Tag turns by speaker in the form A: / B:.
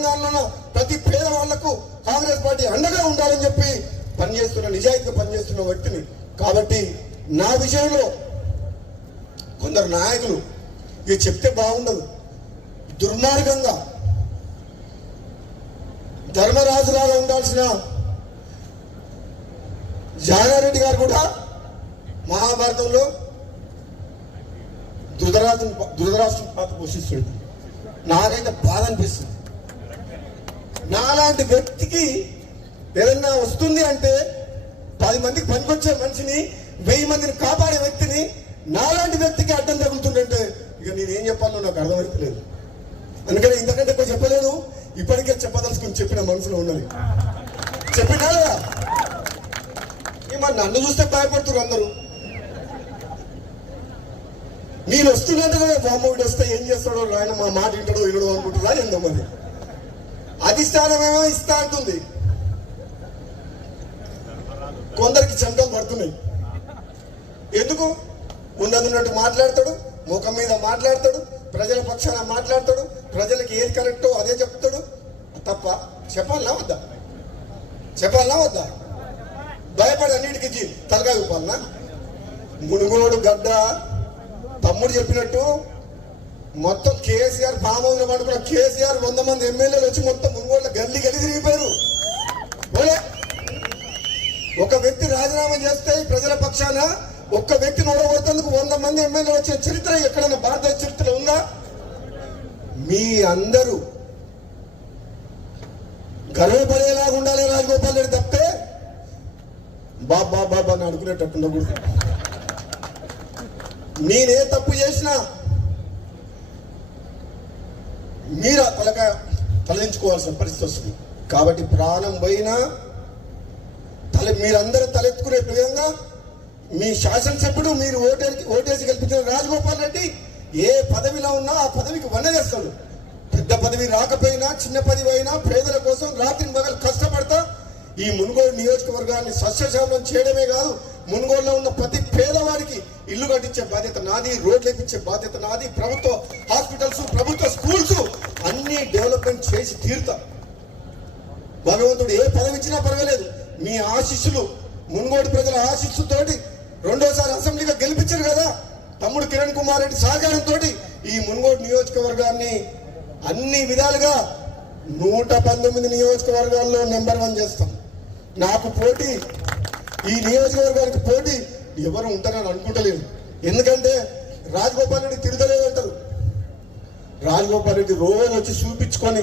A: తెలంగాణలో ప్రతి పేదవాళ్ళకు కాంగ్రెస్ పార్టీ అండగా ఉండాలని చెప్పి పనిచేస్తున్న నిజాయితీగా పనిచేస్తున్న వ్యక్తిని. కాబట్టి నా విషయంలో కొందరు నాయకులు ఇది చెప్తే బాగుండదు. దుర్మార్గంగా ధర్మరాజులాగా ఉండాల్సిన జానారెడ్డి గారు కూడా మహాభారతంలో దురదరాజు ధృతరాష్ట్రం పాత్ర పోషిస్తుంది నాకైతే బాధ అనిపిస్తుంది. నాలాంటి వ్యక్తికి ఏదన్నా వస్తుంది అంటే పది మందికి పనికొచ్చే మనిషిని వెయ్యి మందిని కాపాడే వ్యక్తిని నాలాంటి వ్యక్తికి అడ్డం తగులుతుందంటే ఇక నేనేం చెప్పాలో నాకు అర్థమవుతలేదు అందుకని ఇంతకంటే ఎక్కువ చెప్పలేను ఇప్పటికే చెప్పదలుచుకుని చెప్పిన మనసులో ఉన్నది. చెప్పినా లేదా? ఈ మరి నన్ను చూస్తే భయపడుతున్నారు అందరూ. నేను వస్తున్నట్టు బామ్మవుడు వస్తే ఏం చేస్తాడో ఆయన మా మాట వింటాడో వినడో అనుకుంటున్నా ఎంతో మరి? అధిష్టానమేమో ఇస్తా అంటుంది. కొందరికి చెమటలు పడుతున్నాయి. ఎందుకు? ఉన్నది ఉన్నట్టు మాట్లాడతాడు ముఖం మీద మాట్లాడతాడు ప్రజల పక్షాన మాట్లాడతాడు ప్రజలకు ఏది కరెక్టో అదే చెప్తాడు. తప్ప చెప్పాలా వద్దా? చెప్పాలా వద్దా? భయపడి అన్నిటికీ జీ- తలకాయ ఊపాలనా? మునుగోడు గడ్డ తమ్ముడు చెప్పినట్టు మొత్తం కేసీఆర్ ఫామ్ హౌస్లో పడుకున్న కేసీఆర్ వంద మంది ఎమ్మెల్యేలు వచ్చి మొత్తం మునుగోళ్ళ గల్లీ గల్లీ తిరిగిపోయారు. ఒక వ్యక్తి రాజీనామా చేస్తే ప్రజల పక్షాన ఒక్క వ్యక్తి నోడగొట్టేందుకు వంద మంది ఎమ్మెల్యేలు వచ్చిన చరిత్ర ఎక్కడైనా భారత చరిత్ర ఉందా? మీ అందరూ గర్వపడేలాగా ఉండాలి రాజగోపాల్ రెడ్డి తప్పితే బాబా బాబా అని అడుగునేటట్టు ఉండకూడదు. నేనే తప్పు చేసినా మీరు ఆ తలక తలదించుకోవాల్సిన పరిస్థితి వస్తుంది. కాబట్టి ప్రాణం పోయినా తల మీరందరూ తలెత్తుకునే విధంగా మీ శాసనసభ్యుడు మీరు ఓటేసి ఓటేసి కల్పించిన రాజగోపాల్ రెడ్డి ఏ పదవిలో ఉన్నా ఆ పదవికి వన్నదేస్తాడు పెద్ద పదవి రాకపోయినా చిన్న పదవి అయినా పేదల కోసం రాత్రి మగలు కష్టపడతా ఈ మునుగోడు నియోజకవర్గాన్ని సస్యశామం చేయడమే కాదు మునుగోడులో ఉన్న ప్రతి పేదవాడికి ఇల్లు కట్టించే బాధ్యత నాది రోడ్లు వేపించే బాధ్యత నాది ప్రభుత్వ హాస్పిటల్స్ ప్రభుత్వ స్కూల్స్ అన్ని డెవలప్మెంట్ చేసి తీరుతా. భగవంతుడు ఏ పదవి ఇచ్చినా పర్వాలేదు. మీ ఆశీస్సులు మున్గోడు ప్రజల ఆశీస్సుతోటి రెండోసారి అసెంబ్లీగా గెలిపించారు కదా. తమ్ముడు కిరణ్ కుమార్ రెడ్డి సహకారంతో ఈ మున్గోడు నియోజకవర్గాన్ని అన్ని విధాలుగా నూట పంతొమ్మిది నియోజకవర్గాల్లో నెంబర్ వన్ చేస్తాం. నాకు పోటీ ఈ నియోజకవర్గానికి పోటీ ఎవరు ఉంటారని అనుకుంటలేదు ఎందుకంటే రాజగోపాల్ రెడ్డి తిరుదల రాజగోపాల్ రెడ్డి రోజు వచ్చి చూపించుకొని